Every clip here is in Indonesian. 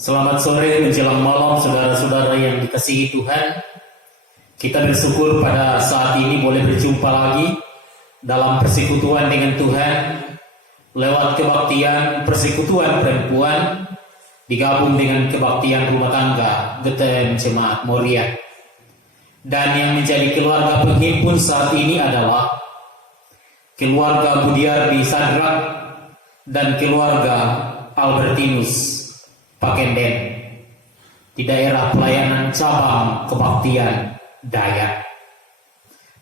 Selamat sore menjelang malam saudara-saudara yang dikasihi Tuhan. Kita bersyukur pada saat ini boleh berjumpa lagi dalam persekutuan dengan Tuhan lewat kebaktian persekutuan perempuan digabung dengan kebaktian rumah tangga GTM Jemaat Moria. Dan yang menjadi keluarga penghimpun saat ini adalah keluarga Budiardi Sadrak dan keluarga Albertinus Pakenden di daerah pelayanan cabang kebaktian Dayak.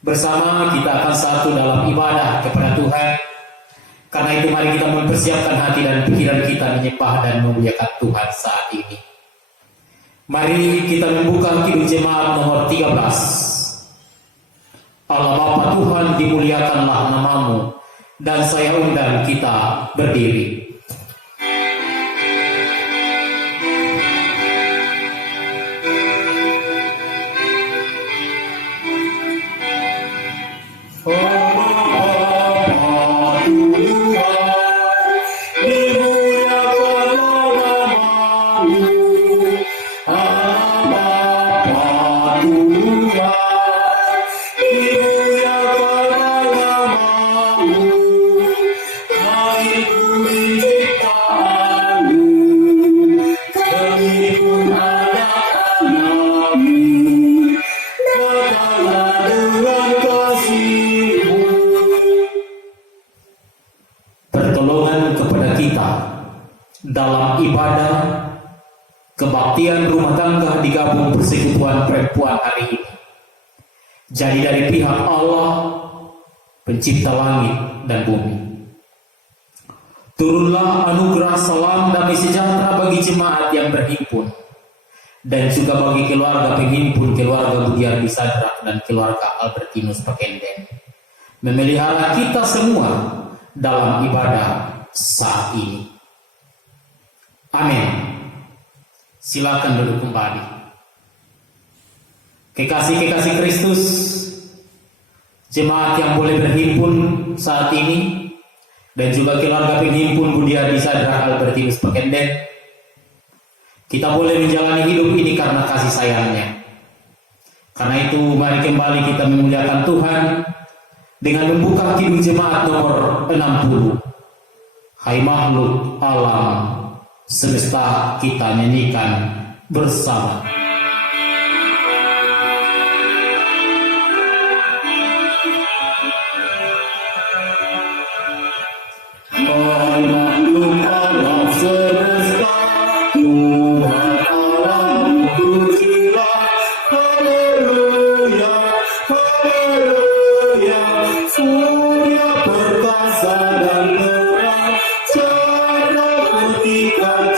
Bersama kita akan satu dalam ibadah kepada Tuhan. Karena itu mari kita mempersiapkan hati dan pikiran kita menyembah dan memuliakan Tuhan saat ini. Mari kita membuka Kidung Jemaat nomor 13. Allah Bapa Tuhan, dimuliakanlah namamu, dan saya undang kita berdiri. Dalam ibadah kebaktian rumah tangga digabung persekutuan perempuan hari ini. Jadi dari pihak Allah, pencipta langit dan bumi, turunlah anugerah salam damai sejahtera bagi jemaat yang berhimpun, dan juga bagi keluarga penghimpun, keluarga Budiardi Sadrak dan keluarga Albertinus Pakenden, memelihara kita semua dalam ibadah saat ini. Amin. Silakan duduk kembali. Kekasih-kekasih Kristus, jemaat yang boleh berhimpun saat ini, dan juga keluarga penghimpun Budiardi Sadrak Albertinus Pakenden, kita boleh menjalani hidup ini karena kasih sayangnya. Karena itu mari kembali kita memuliakan Tuhan dengan membuka Kidung Jemaat nomor 60. Hai makhluk alam semesta, kita nyanyikan bersama. Hai makhluk alam semesta, Tuhan alam pujilah. Haleluya, haleluya. Surya perkasa dan terang,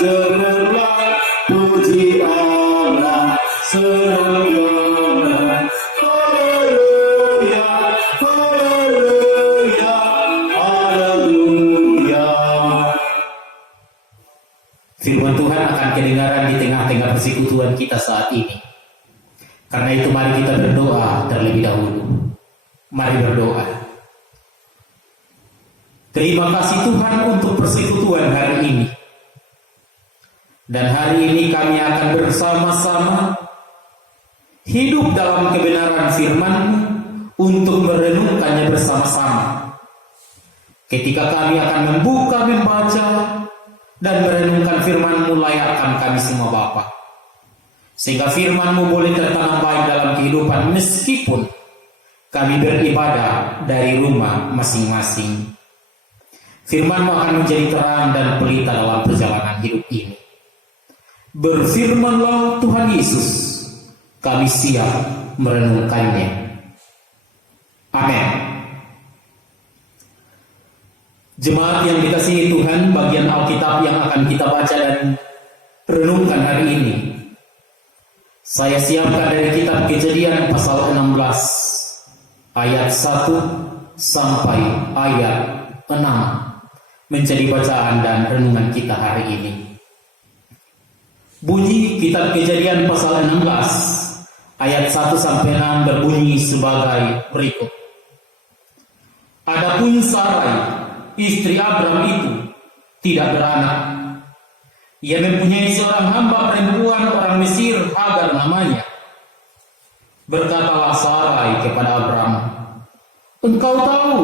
cemerlang, puji Allah senang. Haleluya, haleluya, haleluya. Firman Tuhan akan kedengaran di tengah-tengah persekutuan kita saat ini. Karena itu mari kita berdoa terlebih dahulu. Mari berdoa. Terima kasih Tuhan untuk persekutuan hari ini. Dan hari ini kami akan bersama-sama hidup dalam kebenaran firman-Mu untuk merenungkannya bersama-sama. Ketika kami akan membuka, membaca, dan merenungkan firman-Mu, layakkan kami semua Bapa. Sehingga firman-Mu boleh tertanam baik dalam kehidupan meskipun kami beribadah dari rumah masing-masing. Firman-Mu akan menjadi terang dan pelita dalam perjalanan hidup ini. Berfirmanlah Tuhan Yesus, kami siap merenungkannya. Amin. Jemaat yang dikasihi Tuhan, bagian Alkitab yang akan kita baca dan renungkan hari ini, saya siapkan dari kitab Kejadian pasal 16 ayat 1 sampai ayat 6 menjadi bacaan dan renungan kita hari ini. Bunyi kitab Kejadian pasal 16 ayat 1 sampai 6 berbunyi sebagai berikut. Adapun Sarai, istri Abram itu tidak beranak, Ia mempunyai seorang hamba perempuan orang Mesir, Hagar namanya. Berkatalah Sarai kepada Abram, "Engkau tahu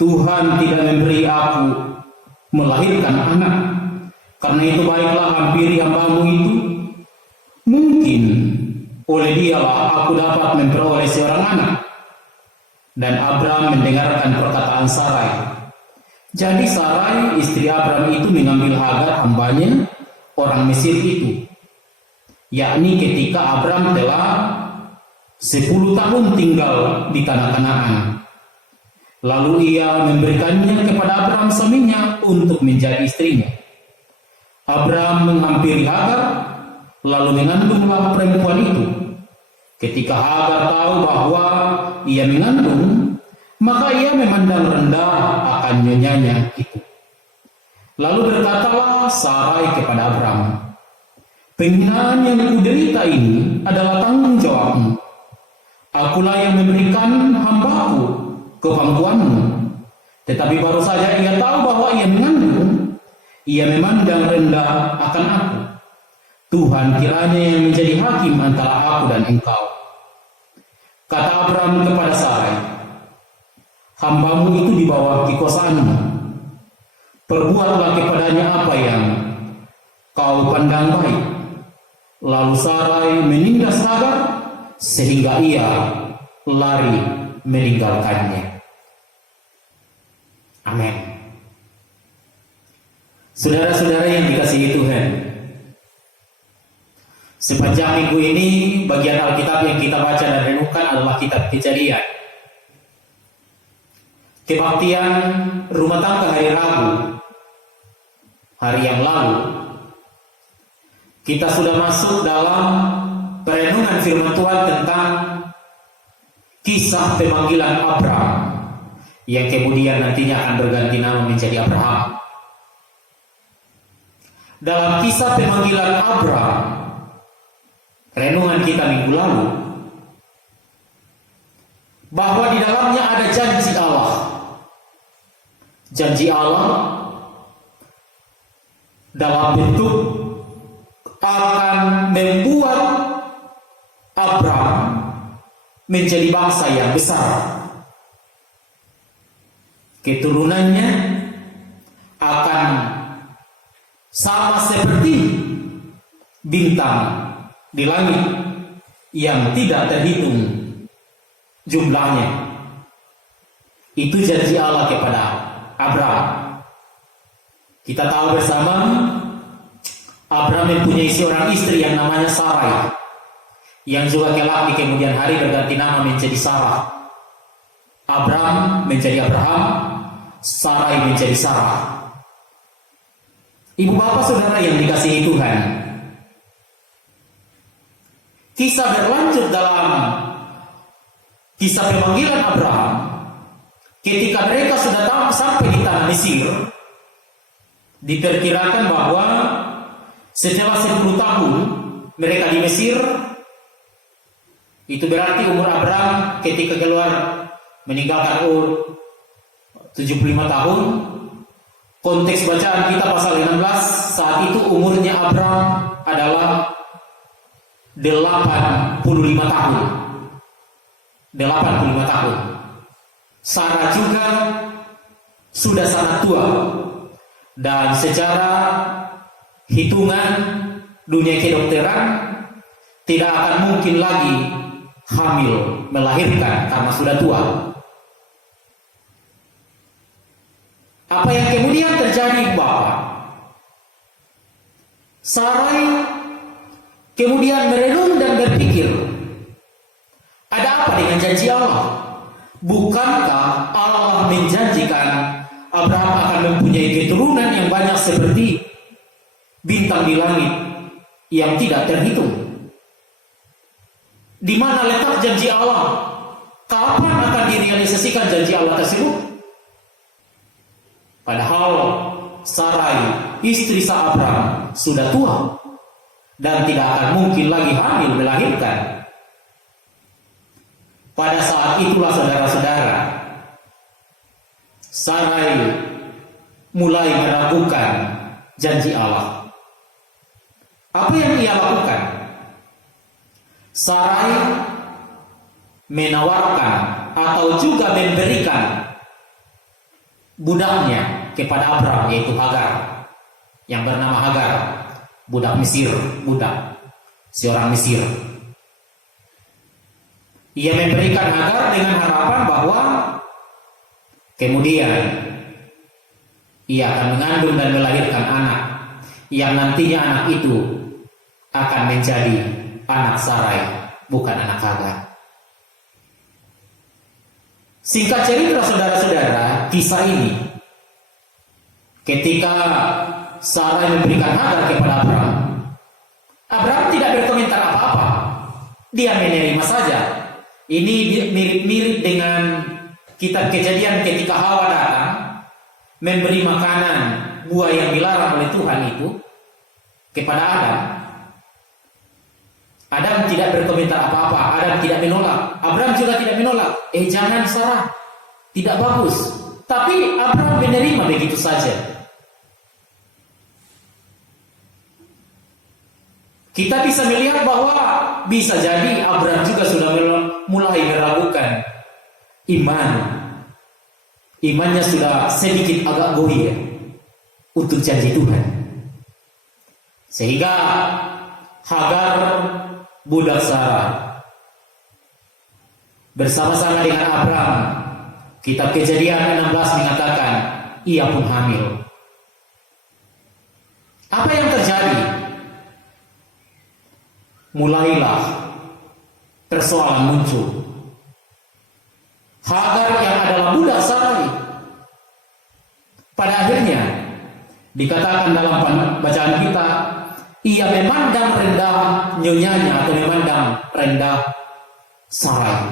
Tuhan tidak memberi aku melahirkan anak. Karena itu baiklah hampiri hambamu itu. Mungkin oleh dialah aku dapat memperoleh seorang anak." Dan Abram mendengarkan perkataan Sarai. Jadi Sarai istri Abram itu mengambil Hagar hambanya orang Mesir itu, yakni ketika Abram telah 10 tahun tinggal di tanah Kanaan. Lalu ia memberikannya kepada Abram suaminya untuk menjadi istrinya. Abram menghampiri Hagar, lalu mengandunglah perempuan itu. Ketika Hagar tahu bahwa ia mengandung, maka ia memandang rendah akan nyonyanya itu. Lalu berkatalah Sarai kepada Abram, "Penghinaan yang kuderita ini adalah tanggung jawabmu. Akulah yang memberikan hambaku ke pangkuanmu. Tetapi baru saja ia tahu bahwa ia mengandung, ia memandang rendah akan aku. Tuhan kiranya yang menjadi hakim antara aku dan engkau." Kata Abram kepada Sarai, "Hambamu itu di bawah kekuasaanmu. Perbuatlah kepadanya apa yang kau pandang baik." Lalu Sarai menindas Hagar sehingga ia lari meninggalkannya. Amin. Saudara-saudara yang dikasihi Tuhan, sepanjang minggu ini bagian Alkitab yang kita baca dan renungkan adalah kitab Kejadian. Kebaktian rumah tangga hari Rabu, hari yang lalu, kita sudah masuk dalam perenungan firman Tuhan tentang kisah pemanggilan Abram yang kemudian nantinya akan berganti nama menjadi Abraham. Dalam kisah pemanggilan Abram, renungan kita minggu lalu, bahwa di dalamnya ada janji Allah. Janji Allah dalam bentuk akan membuat Abram menjadi bangsa yang besar. Keturunannya akan sama seperti bintang di langit yang tidak terhitung jumlahnya. Itu janji Allah kepada Abram. Kita tahu bersama, Abram mempunyai seorang istri yang namanya Sarai, yang juga kelak di kemudian hari berganti nama menjadi Sarah. Abram menjadi Abraham, Sarai menjadi Sarah. Ibu bapak saudara yang dikasihi Tuhan, kisah berlanjut dalam kisah pemanggilan Abraham. Ketika mereka sudah sampai di tanah Mesir, diperkirakan bahwa setelah 10 tahun mereka di Mesir, itu berarti umur Abraham ketika keluar meninggalkan Ur 75 tahun. Konteks bacaan kita pasal 16, saat itu umurnya Abraham adalah 85 tahun. 85 tahun. Sarah juga sudah sangat tua. Dan secara hitungan dunia kedokteran tidak akan mungkin lagi hamil, melahirkan karena sudah tua. Apa yang kemudian terjadi Bapak? Sarai kemudian merenung dan berpikir, ada apa dengan janji Allah? Bukankah Allah menjanjikan Abraham akan mempunyai keturunan yang banyak seperti bintang di langit yang tidak terhitung? Di mana letak janji Allah? Kapan akan direalisasikan janji Allah tersebut? Padahal Sarai, istri Abraham, sudah tua dan tidak akan mungkin lagi hamil melahirkan. Pada saat itulah saudara-saudara, Sarai mulai meragukan janji Allah. Apa yang ia lakukan? Sarai menawarkan atau juga memberikan budaknya kepada Abram, yaitu Hagar, yang bernama Hagar, budak Mesir, seorang Mesir. Ia memberikan Hagar dengan harapan bahwa kemudian ia akan mengandung dan melahirkan anak, yang nantinya anak itu akan menjadi anak Sarai, bukan anak Hagar. Singkat cerita saudara-saudara, kisah ini ketika Sarai memberikan Hagar kepada Abraham tidak berkomentar apa-apa. Dia menerima saja. Ini mirip-mirip dengan kitab Kejadian ketika Hawa datang memberi makanan buah yang dilarang oleh Tuhan itu kepada Adam. Adam tidak berkomentar apa-apa. Adam tidak menolak. Abraham juga tidak menolak. Jangan Sarah, tidak bagus. Tapi Abraham menerima begitu saja. Kita bisa melihat bahwa bisa jadi Abraham juga sudah mulai meragukan iman. Imannya sudah sedikit agak goyah untuk janji Tuhan. Sehingga Hagar, budak Sarah, bersama-sama dengan Abraham, kitab Kejadian 16 mengatakan ia pun hamil. Apa yang terjadi? Mulailah persoalan muncul. Hagar yang adalah budak Sarai, pada akhirnya dikatakan dalam bacaan kita, ia memandang rendah nyonyanya atau memandang rendah Sarai.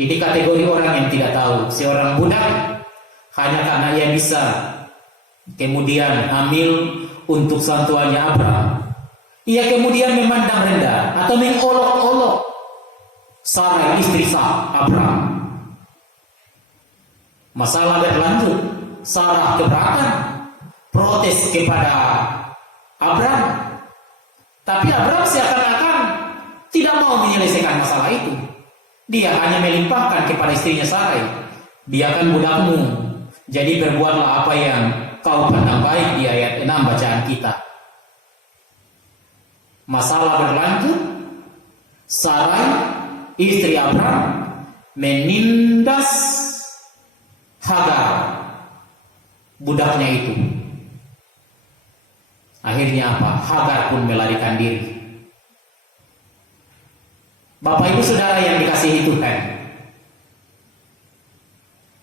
Ini kategori orang yang tidak tahu. Seorang budak hanya karena ia bisa kemudian hamil untuk sang tuannya Abraham, ia kemudian memandang rendah atau mengolok-olok Sarai, istri Abraham. Masalah berlanjut. Sarah keberatan, protes kepada Abraham. Tapi Abraham seakan-akan tidak mau menyelesaikan masalah itu. Dia hanya melimpahkan kepada istrinya Sarai, "Biarkan budakmu, jadi berbuatlah apa yang kau pandang baik," di ayat 6 bacaan kita. Masalah berlanjut. Sarai, istri Abraham, menindas Hagar, budaknya itu. Akhirnya apa? Hagar pun melarikan diri. Bapak Ibu Saudara yang dikasihi Tuhan,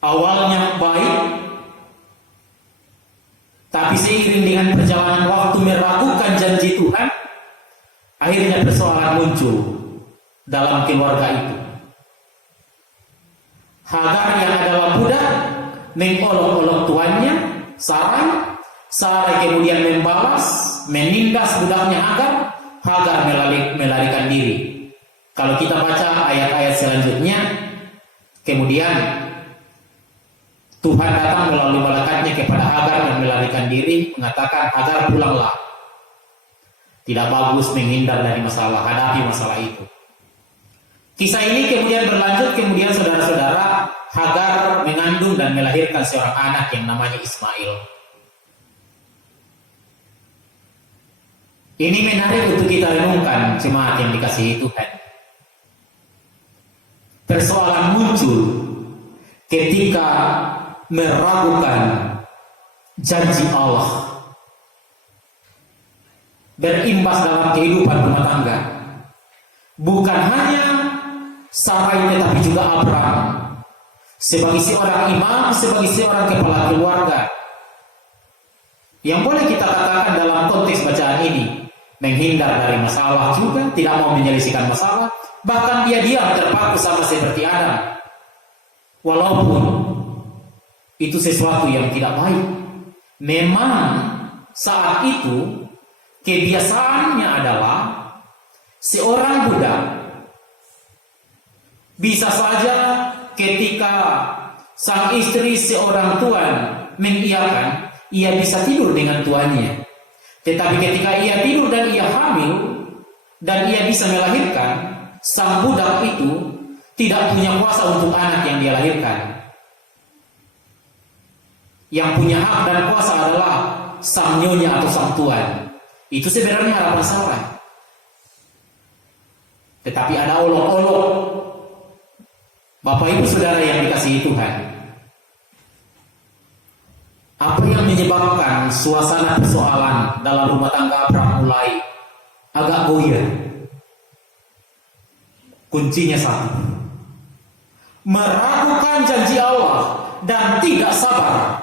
awalnya baik, tapi seiring dengan perjalanan waktu meragukan janji Tuhan, akhirnya persoalan muncul dalam keluarga itu. Hagar yang adalah budak mengolok-olok tuannya Sarai kemudian membalas, menindas budaknya Hagar melarikan diri. Kalau kita baca ayat-ayat selanjutnya, kemudian Tuhan datang melalui malaikatnya kepada Hagar dan melarikan diri, mengatakan, "Hagar, pulanglah. Tidak bagus menghindar dari masalah, hadapi masalah itu." Kisah ini kemudian berlanjut, kemudian saudara-saudara, Hagar mengandung dan melahirkan seorang anak yang namanya Ismail. Ini menarik untuk kita renungkan, jemaat yang dikasihi Tuhan. Persoalan muncul ketika meragukan janji Allah, berimbas dalam kehidupan rumah tangga. Bukan hanya Sarai tetapi juga Abraham sebagai seorang imam, sebagai seorang kepala keluarga, yang boleh kita katakan dalam konteks bacaan ini menghindar dari masalah juga, tidak mau menyelesaikan masalah, bahkan dia diam terpaku sama seperti Adam, walaupun itu sesuatu yang tidak baik. Memang saat itu kebiasaannya adalah seorang budak bisa saja ketika sang istri seorang tuan mengiyakan, ia bisa tidur dengan tuannya. Tetapi ketika ia tidur dan ia hamil dan ia bisa melahirkan, sang budak itu tidak punya kuasa untuk anak yang dia lahirkan. Yang punya hak dan kuasa adalah sang nyonya atau sang tuan. Itu sebenarnya harapan Sarah. Tetapi ada olok-olok. Bapak Ibu Saudara yang dikasihi Tuhan, apa yang menyebabkan suasana persoalan dalam rumah tangga Abraham mulai agak goyah? Kuncinya satu: meragukan janji Allah dan tidak sabar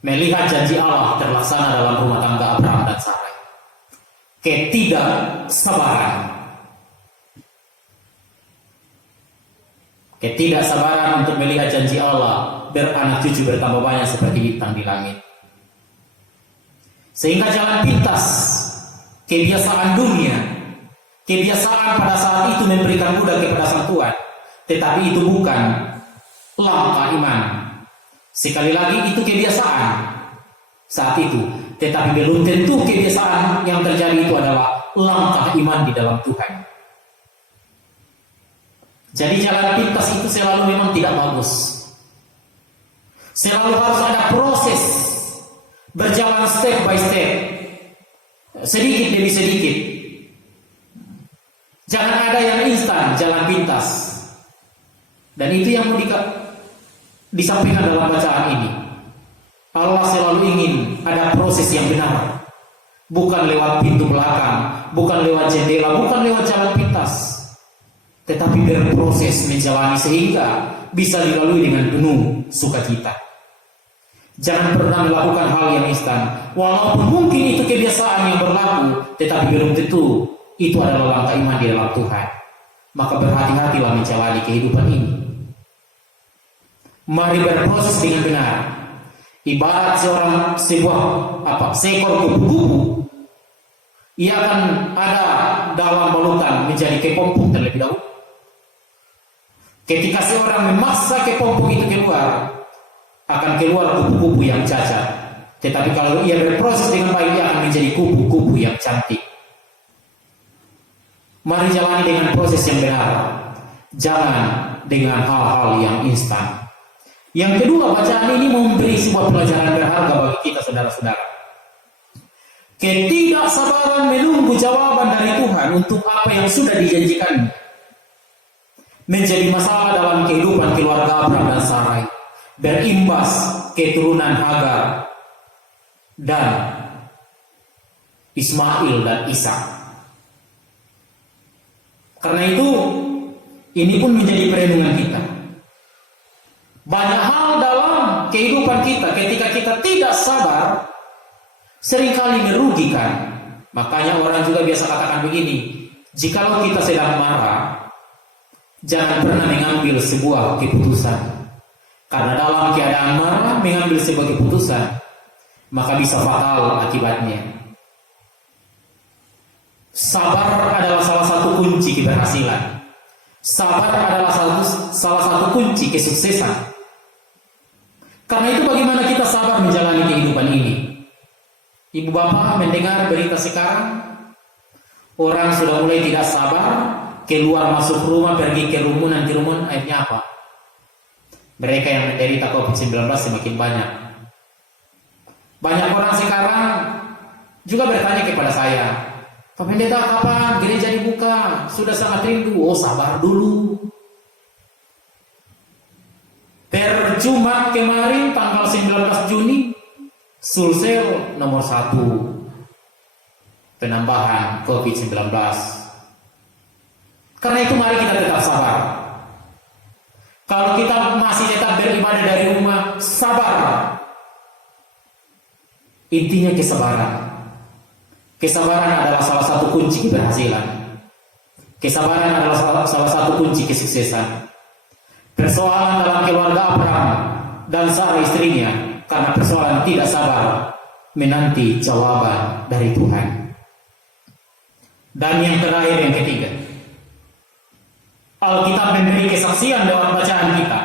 melihat janji Allah terlaksana dalam rumah tangga Abraham dan Sarai. Ketidaksabaran. Ketidaksabaran untuk melihat janji Allah beranak cucu bertambah banyak seperti bintang di langit. Sehingga jalan pintas, kebiasaan dunia, kebiasaan pada saat itu memberikan budak kepada sang tuan, tetapi itu bukan langkah iman. Sekali lagi itu kebiasaan saat itu, tetapi belum tentu kebiasaan yang terjadi itu adalah langkah iman di dalam Tuhan. Jadi jalan pintas itu selalu memang tidak bagus. Selalu harus ada proses, berjalan step by step, sedikit demi sedikit. Jangan ada yang instan, jalan pintas. Dan itu yang mau disampaikan dalam bacaan ini. Allah selalu ingin ada proses yang benar, bukan lewat pintu belakang, bukan lewat jendela, bukan lewat jalan pintas, tetapi berproses menjalani sehingga bisa dilalui dengan penuh sukacita. Jangan pernah melakukan hal yang instan, walaupun mungkin itu kebiasaan yang berlaku, tetapi belum tentu itu adalah langkah iman di dalam Tuhan. Maka berhati-hatilah menjalani kehidupan ini. Mari berproses dengan benar. Ibarat seekor kupu-kupu, ia akan ada dalam balutan menjadi kepompong terlebih dahulu. Ketika seorang memaksa kepompong itu keluar, akan keluar kupu-kupu yang cacat. Tetapi kalau ia berproses dengan baik, ia akan menjadi kupu-kupu yang cantik. Mari jalani dengan proses yang benar, jangan dengan hal-hal yang instan. Yang kedua, bacaan ini memberi sebuah pelajaran berharga bagi kita saudara-saudara. Ketidaksabaran menunggu jawaban dari Tuhan untuk apa yang sudah dijanjikan menjadi masalah dalam kehidupan keluarga Abraham dan Sarai, berimbas keturunan Hagar dan Ismail dan Ishak. Karena itu, ini pun menjadi perenungan kita. Banyak hal dalam kehidupan kita ketika kita tidak sabar seringkali merugikan. Makanya orang juga biasa katakan begini, jikalau kita sedang marah, jangan pernah mengambil sebuah keputusan. Karena dalam keadaan marah mengambil sebuah keputusan, maka bisa fatal akibatnya. Sabar adalah salah satu kunci keberhasilan. Sabar adalah salah satu kunci kesuksesan. Karena itu bagaimana kita sabar menjalani kehidupan ini? Ibu bapak mendengar berita sekarang, orang sudah mulai tidak sabar, keluar masuk rumah, pergi ke kerumunan, akhirnya apa? Mereka yang menderita COVID-19 semakin banyak. Banyak orang sekarang juga bertanya kepada saya, Pak Pendeta, kapan gereja dibuka? Sudah sangat rindu. Oh, sabar dulu. Per Jumat kemarin tanggal 19 Juni Sulsel nomor 1 penambahan COVID-19. Karena itu mari kita tetap sabar. Kalau kita masih tetap beribadah dari rumah, sabar. Intinya kesabaran. Kesabaran adalah salah satu kunci keberhasilan. Kesabaran adalah salah satu kunci kesuksesan. Persoalan dalam keluarga Abraham dan Sarah istrinya karena persoalan tidak sabar menanti jawaban dari Tuhan. Dan yang terakhir, yang ketiga, Alkitab memberi kesaksian lewat bacaan kita.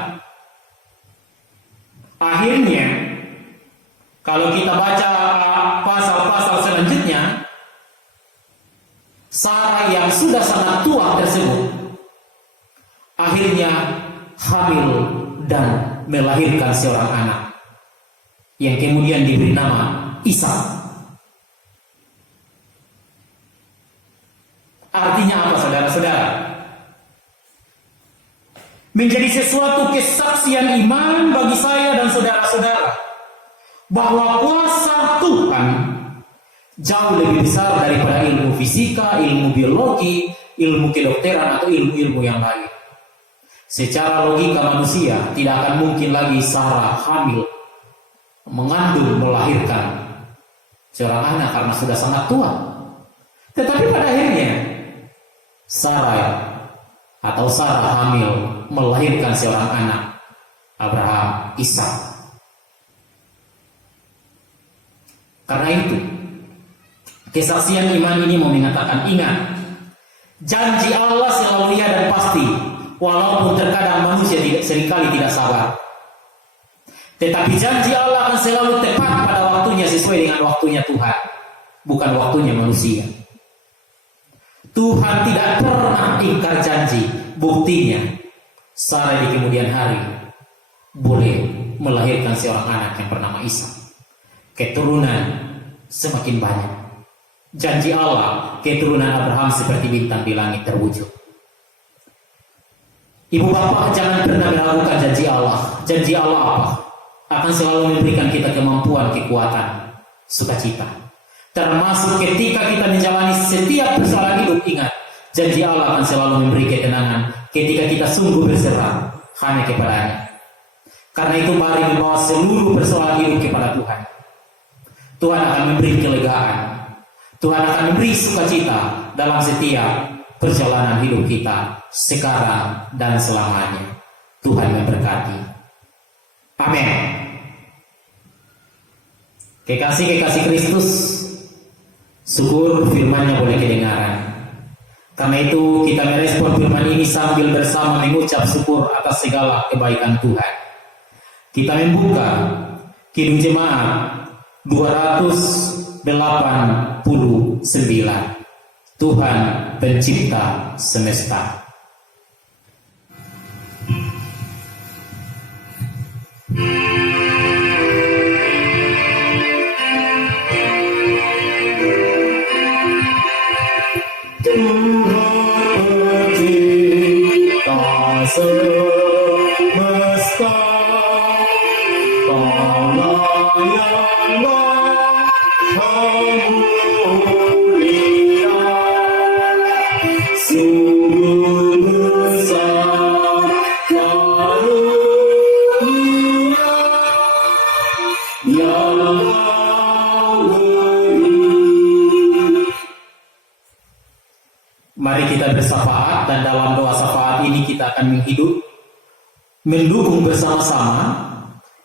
Akhirnya Kalau kita baca pasal-pasal selanjutnya, Sarah yang sudah sangat tua tersebut akhirnya hamil dan melahirkan seorang anak yang kemudian diberi nama Ishak. Artinya apa, saudara-saudara? Menjadi sesuatu kesaksian iman bagi saya dan saudara-saudara bahwa kuasa Tuhan jauh lebih besar daripada ilmu fisika, ilmu biologi, ilmu kedokteran atau ilmu-ilmu yang lain. Secara logika manusia tidak akan mungkin lagi Sarah hamil, mengandung, melahirkan seorang anak karena sudah sangat tua. Tetapi pada akhirnya Sarah hamil melahirkan seorang anak, Abraham, Ishak. Karena itu kesaksian iman ini mau mengatakan, ingat, janji Allah selalu ya dan pasti, walaupun terkadang manusia seringkali tidak sabar. Tetapi janji Allah akan selalu tepat pada waktunya sesuai dengan waktunya Tuhan, bukan waktunya manusia. Tuhan tidak pernah ingkar janji. Buktinya, Sarah di kemudian hari boleh melahirkan seorang anak yang bernama Ishak. Keturunan semakin banyak. Janji Allah, keturunan Abraham seperti bintang di langit terwujud. Ibu bapak, jangan pernah meragukan janji Allah. Janji Allah apa? Akan selalu memberikan kita kemampuan, kekuatan, sukacita. Termasuk ketika kita menjalani setiap persoalan hidup, ingat, janji Allah akan selalu memberi ketenangan ketika kita sungguh berserah hanya kepadanya. Karena itu mari membawa seluruh persoalan hidup kepada Tuhan. Tuhan akan memberi kelegaan. Tuhan akan memberi sukacita dalam setiap perjalanan hidup kita sekarang dan selamanya. Tuhan memberkati. Amin. Kekasih-kekasih Kristus, syukur firman-Nya boleh kedengaran. Karena itu kita merespon firman ini sambil bersama mengucap syukur atas segala kebaikan Tuhan. Kita membuka Kidung Jemaat 289. Tuhan pencipta semesta. Semesta Kaulah yang Maha Mulia, sungguh besar karunia yang Kau beri. Mari kita bersafaat, dan dalam doa syafaat ini kita akan mendukung bersama-sama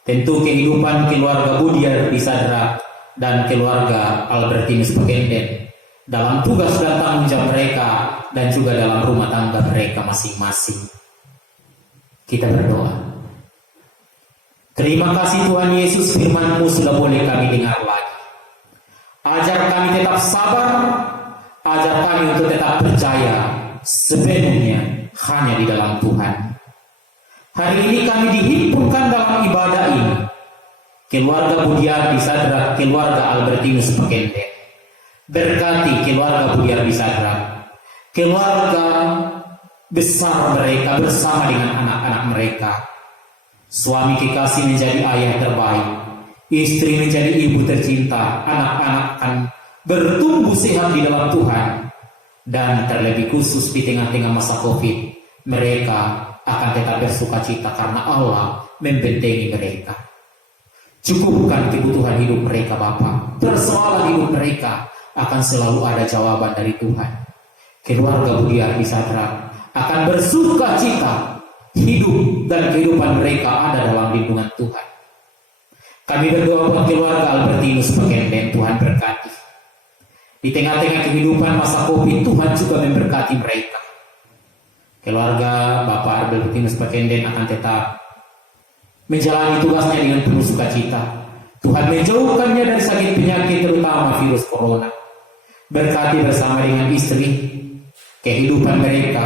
tentu kehidupan keluarga Budiar di Sadrak dan keluarga Albertinus Pakenden dalam tugas dan tanggung jawab mereka dan juga dalam rumah tangga mereka masing-masing. Kita berdoa. Terima kasih Tuhan Yesus, firman-Mu sudah boleh kami dengar lagi. Ajar kami tetap sabar, ajar kami untuk tetap percaya sepenuhnya hanya di dalam Tuhan. Hari ini kami dihimpunkan dalam ibadah ini. Keluarga Budiar di Sadrak, keluarga Albertinus Pakenden. Berkati keluarga Budiar di Sadrak, keluarga besar mereka bersama dengan anak-anak mereka. Suami kekasih menjadi ayah terbaik, istri menjadi ibu tercinta, anak-anak akan bertumbuh sehat di dalam Tuhan. Dan terlebih khusus di tengah-tengah masa COVID, mereka akan tetap bersukacita karena Allah membentengi mereka. Cukupkan kebutuhan hidup mereka Bapa. Persoalan hidup mereka akan selalu ada jawaban dari Tuhan. Keluarga Budiar di Sadrak akan bersukacita, hidup dan kehidupan mereka ada dalam lindungan Tuhan. Kami berdoa buat keluarga Albertinus Pakenden, Tuhan berkati. Di tengah-tengah kehidupan masa COVID, Tuhan juga memberkati mereka. Keluarga Bapak Albertinus Pakenden akan tetap menjalani tugasnya dengan penuh sukacita. Tuhan menjauhkannya dari sakit penyakit terutama virus corona. Berkati bersama dengan istri, kehidupan mereka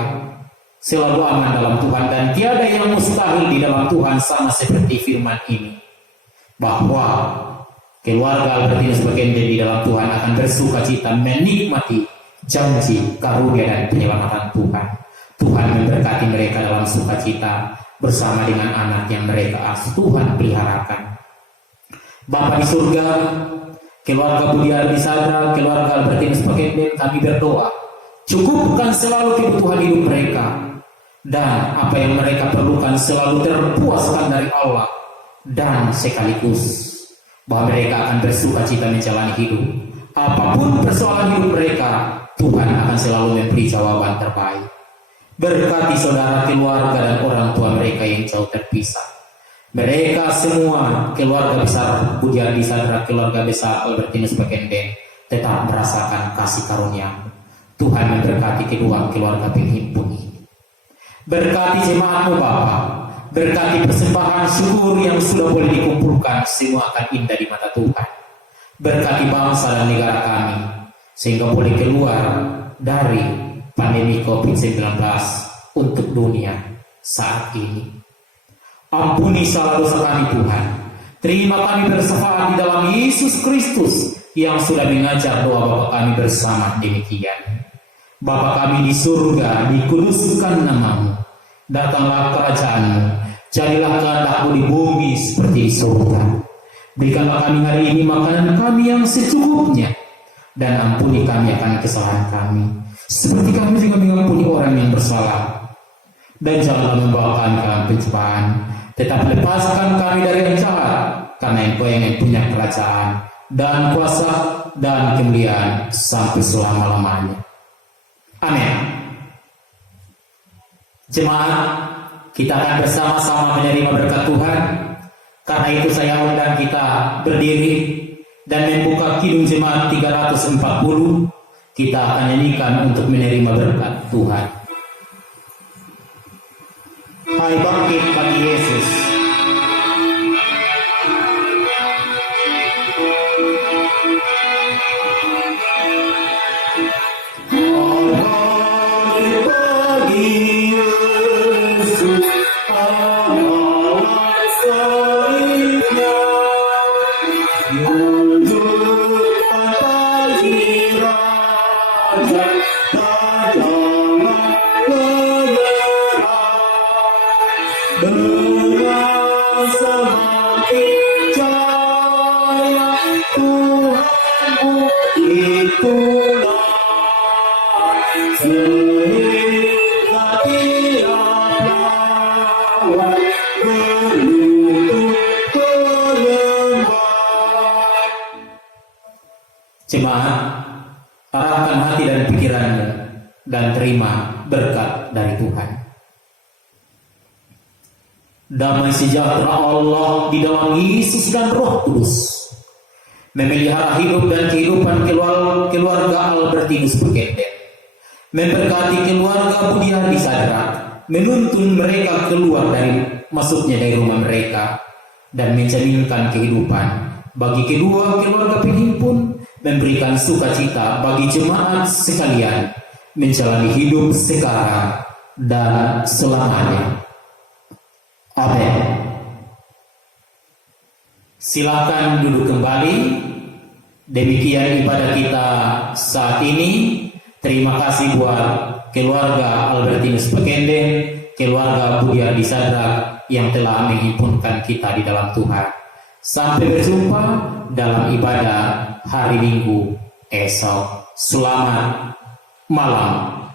selalu aman dalam Tuhan, dan tiada yang mustahil di dalam Tuhan, sama seperti firman ini, bahwa keluarga Albertinus Bekende di dalam Tuhan akan bersuka cita menikmati janji, karunia, dan penyelamatan Tuhan. Tuhan memberkati mereka dalam sukacita bersama dengan anak yang mereka Tuhan peliharakan. Bapa di surga, keluarga Budi Ardi Sadra, keluarga Albertinus Bekende, kami berdoa, cukupkan selalu kebutuhan hidup mereka, dan apa yang mereka perlukan selalu terpuaskan dari Allah, dan sekaligus bahwa mereka akan bersuka cita menjalani hidup. Apapun persoalan hidup mereka, Tuhan akan selalu memberi jawaban terbaik. Berkati saudara, keluarga, dan orang tua mereka yang jauh terpisah. Mereka semua, keluarga besar Budi Ardi Sadra, keluarga besar Albertinus Bekende, tetap merasakan kasih karunia. Tuhan memberkati kedua keluarga penghimpun ini. Berkati jemaatmu Bapa, berkati persembahan syukur yang sudah boleh dikumpulkan, semua akan indah di mata Tuhan. Berkati bangsa dan negara kami, sehingga boleh keluar dari pandemi COVID-19 untuk dunia saat ini. Ampuni salah dosa kami Tuhan. Terima kami bersyafaat di dalam Yesus Kristus yang sudah mengajar doa Bapa kami bersama demikian. Bapa kami di surga, dikuduskan nama-Mu. Datanglah kerajaan-Mu. Jadilah kehendak-Mu di bumi seperti di surga. Berikanlah kami hari ini makanan kami yang secukupnya, dan ampuni kami akan kesalahan kami, seperti kami juga mengampuni orang yang bersalah. Dan janganlah membawa kami ke dalam pencobaan, tetapi lepaskan kami dari yang jahat, karena Engkau yang punya kerajaan dan kuasa dan kemuliaan sampai selama-lamanya. Amin. Jemaat, kita akan bersama-sama menerima berkat Tuhan. Karena itu saya undang kita berdiri dan membuka Kidung Jemaat 340. Kita akan nyanyikan untuk menerima berkat Tuhan. Hai bangkit bagi Yesus. Jemaat, arahkan hati dan pikiranmu dan terima berkat dari Tuhan. Damai sejahtera Allah di dalam Yesus dan Roh Kudus memelihara hidup dan kehidupan keluarga Albertinus Bekende, memberkati keluarga Budi Ardi Sadra, menuntun mereka keluar dari rumah mereka, dan menjaminkan kehidupan bagi kedua keluarga penghimpun, memberikan sukacita bagi jemaat sekalian menjalani hidup sekarang dan selamanya. Amin. Silakan duduk kembali. Demikian ibadah kita saat ini. Terima kasih buat keluarga Albertinus Bekende, keluarga Budi Ardi Sadra yang telah menghimpunkan kita di dalam Tuhan. Sampai berjumpa dalam ibadah hari Minggu esok. Selamat malam.